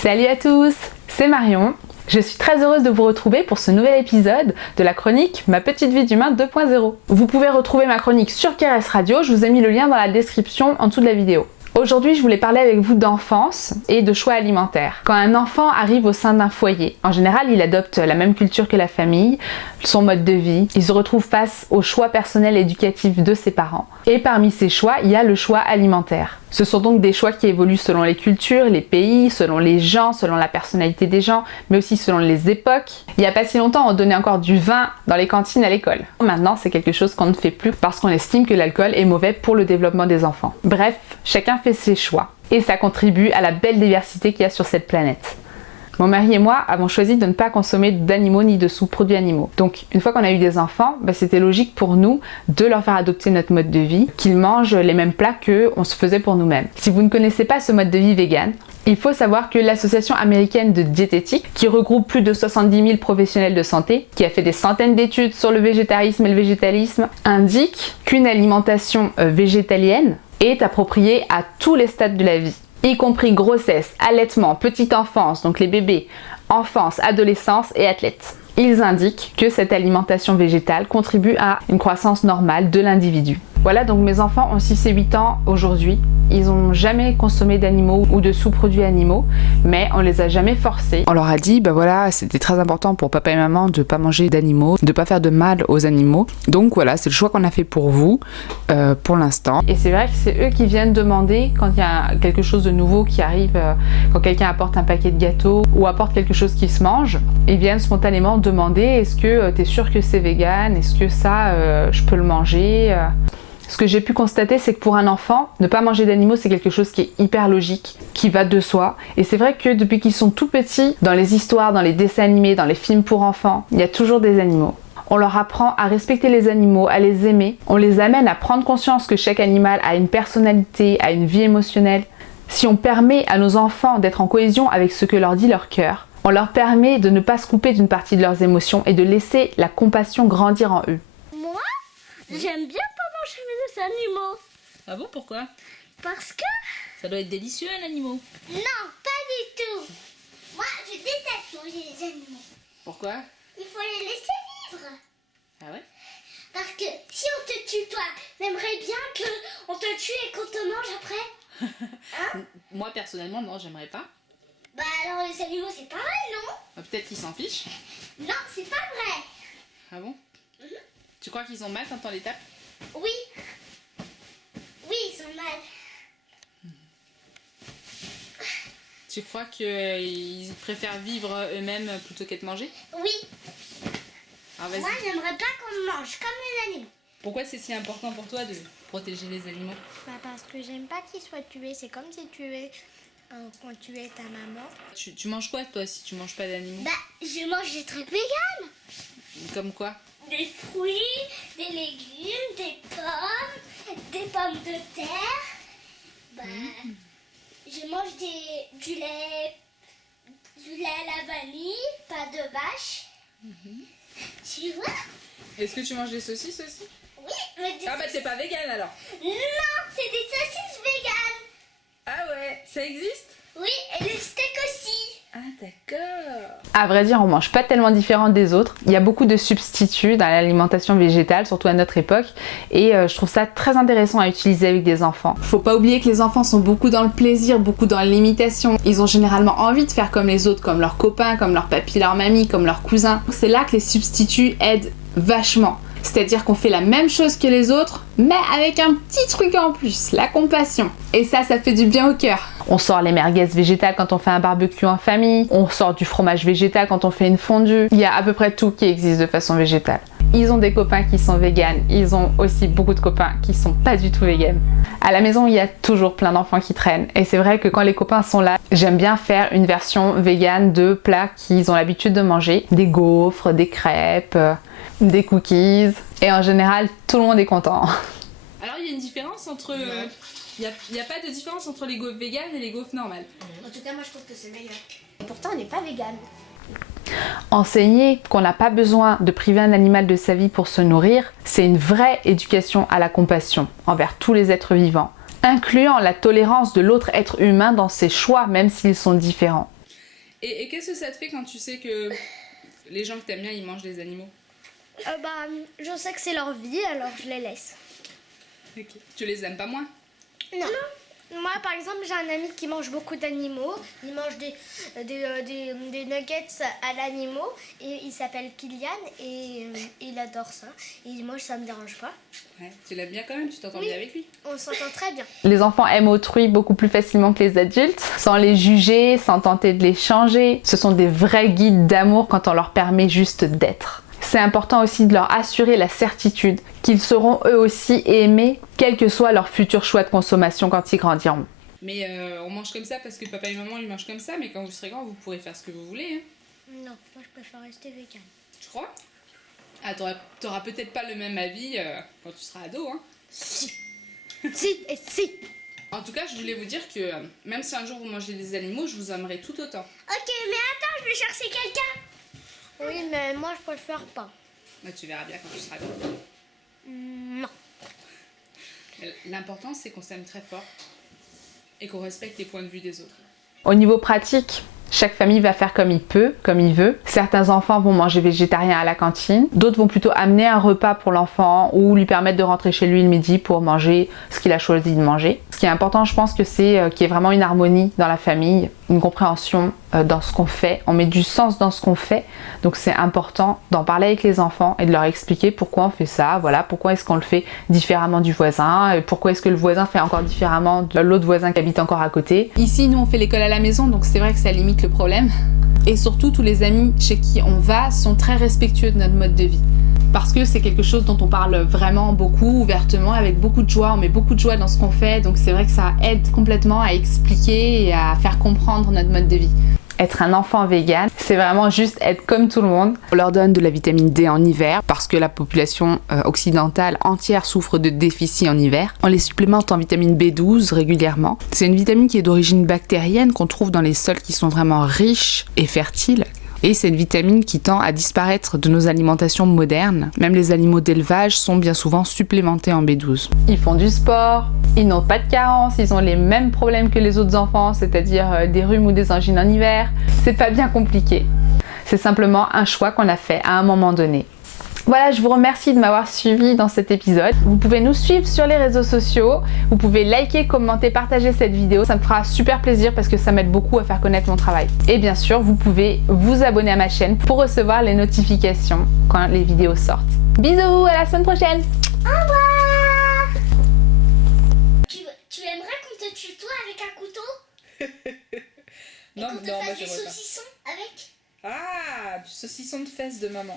Salut à tous, c'est Marion. Je suis très heureuse de vous retrouver pour ce nouvel épisode de la chronique Ma petite vie d'humain 2.0. Vous pouvez retrouver ma chronique sur KRS Radio, je vous ai mis le lien dans la description en dessous de la vidéo. Aujourd'hui, je voulais parler avec vous d'enfance et de choix alimentaires. Quand un enfant arrive au sein d'un foyer, en général, il adopte la même culture que la famille, son mode de vie, il se retrouve face aux choix personnels et éducatifs de ses parents. Et parmi ces choix, il y a le choix alimentaire. Ce sont donc des choix qui évoluent selon les cultures, les pays, selon les gens, selon la personnalité des gens, mais aussi selon les époques. Il n'y a pas si longtemps, on donnait encore du vin dans les cantines à l'école. Maintenant, c'est quelque chose qu'on ne fait plus parce qu'on estime que l'alcool est mauvais pour le développement des enfants. Bref, chacun fait ses choix. Et ça contribue à la belle diversité qu'il y a sur cette planète. Mon mari et moi avons choisi de ne pas consommer d'animaux ni de sous-produits animaux. Donc, une fois qu'on a eu des enfants, c'était logique pour nous de leur faire adopter notre mode de vie, qu'ils mangent les mêmes plats qu'on se faisait pour nous-mêmes. Si vous ne connaissez pas ce mode de vie vegan, il faut savoir que l'Association américaine de diététique, qui regroupe plus de 70 000 professionnels de santé, qui a fait des centaines d'études sur le végétarisme et le végétalisme, indique qu'une alimentation végétalienne est appropriée à tous les stades de la vie, y compris grossesse, allaitement, petite enfance, donc les bébés, enfance, adolescence et athlètes. Ils indiquent que cette alimentation végétale contribue à une croissance normale de l'individu. Voilà, donc mes enfants ont 6 et 8 ans aujourd'hui. Ils n'ont jamais consommé d'animaux ou de sous-produits animaux, mais on les a jamais forcés. On leur a dit, voilà, c'était très important pour papa et maman de pas manger d'animaux, de pas faire de mal aux animaux. Donc voilà, c'est le choix qu'on a fait pour vous, pour l'instant. Et c'est vrai que c'est eux qui viennent demander quand il y a quelque chose de nouveau qui arrive, quand quelqu'un apporte un paquet de gâteaux ou apporte quelque chose qui se mange, ils viennent spontanément demander, est-ce que t'es sûr que c'est vegan? Est-ce que ça, je peux le manger? Ce que j'ai pu constater, c'est que pour un enfant, ne pas manger d'animaux, c'est quelque chose qui est hyper logique, qui va de soi. Et c'est vrai que depuis qu'ils sont tout petits, dans les histoires, dans les dessins animés, dans les films pour enfants, il y a toujours des animaux. On leur apprend à respecter les animaux, à les aimer. On les amène à prendre conscience que chaque animal a une personnalité, a une vie émotionnelle. Si on permet à nos enfants d'être en cohésion avec ce que leur dit leur cœur, on leur permet de ne pas se couper d'une partie de leurs émotions et de laisser la compassion grandir en eux. Moi, j'aime bien manger les animaux. Ah bon, pourquoi? Parce que... ça doit être délicieux, un animal. Non, pas du tout. Moi, je déteste manger les animaux. Pourquoi? Il faut les laisser vivre. Ah ouais? Parce que si on te tue, toi, t'aimerais bien qu'on te tue et qu'on te mange après? Hein? Moi, personnellement, non, j'aimerais pas. Bah alors, les animaux, c'est pareil, non? Peut-être qu'ils s'en fichent. Non, c'est pas vrai. Ah bon? Tu crois qu'ils ont mal quand on les tape? Oui. Oui, ils sont mal. Tu crois qu'ils préfèrent vivre eux-mêmes plutôt qu'être mangés? Oui. Alors, vas-y. Moi, j'aimerais pas qu'on me mange comme les animaux. Pourquoi c'est si important pour toi de protéger les animaux? Parce que j'aime pas qu'ils soient tués. C'est comme si quand tu es ta maman. Tu manges quoi, toi, si tu manges pas d'animaux? Je mange des trucs véganes. Comme quoi? Des fruits, des légumes, des pommes de terre. Je mange du lait à la vanille, pas de vache. Tu vois? Est-ce que tu manges des saucisses aussi? Oui, mais Ah t'es pas vegan alors? Non, c'est des saucisses véganes. Ah ouais, ça existe? Oui, et les steaks aussi. Ah d'accord. À vrai dire, on mange pas tellement différent des autres. Il y a beaucoup de substituts dans l'alimentation végétale, surtout à notre époque, et je trouve ça très intéressant à utiliser avec des enfants. Faut pas oublier que les enfants sont beaucoup dans le plaisir, beaucoup dans l'imitation. Ils ont généralement envie de faire comme les autres, comme leurs copains, comme leur papy, leur mamie, comme leurs cousins. C'est là que les substituts aident vachement. C'est-à-dire qu'on fait la même chose que les autres, mais avec un petit truc en plus, la compassion. Et ça fait du bien au cœur. On sort les merguez végétales quand on fait un barbecue en famille, on sort du fromage végétal quand on fait une fondue. Il y a à peu près tout qui existe de façon végétale. Ils ont des copains qui sont véganes, ils ont aussi beaucoup de copains qui sont pas du tout véganes. À la maison, il y a toujours plein d'enfants qui traînent. Et c'est vrai que quand les copains sont là, j'aime bien faire une version végane de plats qu'ils ont l'habitude de manger. Des gaufres, des crêpes, des cookies. Et en général, tout le monde est content. Alors il y a une différence entre... Il n'y a pas de différence entre les gaufres véganes et les gaufres normales. En tout cas, moi je trouve que c'est meilleur. Et pourtant, on n'est pas vegan. Enseigner qu'on n'a pas besoin de priver un animal de sa vie pour se nourrir, c'est une vraie éducation à la compassion envers tous les êtres vivants, incluant la tolérance de l'autre être humain dans ses choix, même s'ils sont différents. Et qu'est-ce que ça te fait quand tu sais que les gens que t'aimes bien, ils mangent des animaux? Je sais que c'est leur vie, alors je les laisse. Ok. Tu les aimes pas moins? Non. Moi, par exemple, j'ai un ami qui mange beaucoup d'animaux. Il mange des nuggets à l'animaux. Et il s'appelle Kylian et il adore ça. Et moi, ça me dérange pas. Ouais, tu l'aimes bien quand même, tu t'entends Oui. bien avec lui? On s'entend très bien. Les enfants aiment autrui beaucoup plus facilement que les adultes, sans les juger, sans tenter de les changer. Ce sont des vrais guides d'amour quand on leur permet juste d'être. C'est important aussi de leur assurer la certitude qu'ils seront eux aussi aimés, quel que soit leur futur choix de consommation quand ils grandiront. Mais on mange comme ça parce que papa et maman ils mangent comme ça, mais quand vous serez grand, vous pourrez faire ce que vous voulez. Hein. Non, moi, je préfère rester vegan. Tu crois? Ah, t'auras peut-être pas le même avis quand tu seras ado. Hein. Si. Si et si. En tout cas, je voulais vous dire que même si un jour vous mangez des animaux, je vous aimerai tout autant. Ok, mais attends, je vais chercher quelqu'un. Oui, mais moi, je préfère pas. Bah, tu verras bien quand tu seras grand. Non. L'important, c'est qu'on s'aime très fort et qu'on respecte les points de vue des autres. Au niveau pratique, chaque famille va faire comme il peut, comme il veut. Certains enfants vont manger végétarien à la cantine, d'autres vont plutôt amener un repas pour l'enfant ou lui permettre de rentrer chez lui le midi pour manger ce qu'il a choisi de manger. Ce qui est important, je pense que c'est qu'il y ait vraiment une harmonie dans la famille, une compréhension dans ce qu'on fait. On met du sens dans ce qu'on fait, donc c'est important d'en parler avec les enfants et de leur expliquer pourquoi on fait ça, voilà, pourquoi est-ce qu'on le fait différemment du voisin, et pourquoi est-ce que le voisin fait encore différemment de l'autre voisin qui habite encore à côté. Ici, nous, on fait l'école à la maison, donc c'est vrai que ça limite le problème. Et surtout, tous les amis chez qui on va sont très respectueux de notre mode de vie. Parce que c'est quelque chose dont on parle vraiment beaucoup, ouvertement, avec beaucoup de joie. On met beaucoup de joie dans ce qu'on fait, donc c'est vrai que ça aide complètement à expliquer et à faire comprendre notre mode de vie. Être un enfant vegan, c'est vraiment juste être comme tout le monde. On leur donne de la vitamine D en hiver parce que la population occidentale entière souffre de déficit en hiver. On les supplémente en vitamine B12 régulièrement. C'est une vitamine qui est d'origine bactérienne qu'on trouve dans les sols qui sont vraiment riches et fertiles. Et c'est une vitamine qui tend à disparaître de nos alimentations modernes. Même les animaux d'élevage sont bien souvent supplémentés en B12. Ils font du sport, ils n'ont pas de carence, ils ont les mêmes problèmes que les autres enfants, c'est-à-dire des rhumes ou des angines en hiver. C'est pas bien compliqué. C'est simplement un choix qu'on a fait à un moment donné. Voilà, je vous remercie de m'avoir suivi dans cet épisode. Vous pouvez nous suivre sur les réseaux sociaux, vous pouvez liker, commenter, partager cette vidéo, ça me fera super plaisir parce que ça m'aide beaucoup à faire connaître mon travail. Et bien sûr, vous pouvez vous abonner à ma chaîne pour recevoir les notifications quand les vidéos sortent. Bisous, à la semaine prochaine. Au revoir. Tu aimerais qu'on te tutoie avec un couteau? Et qu'on te fasse des saucissons avec? Ah, du saucisson de fesses de maman.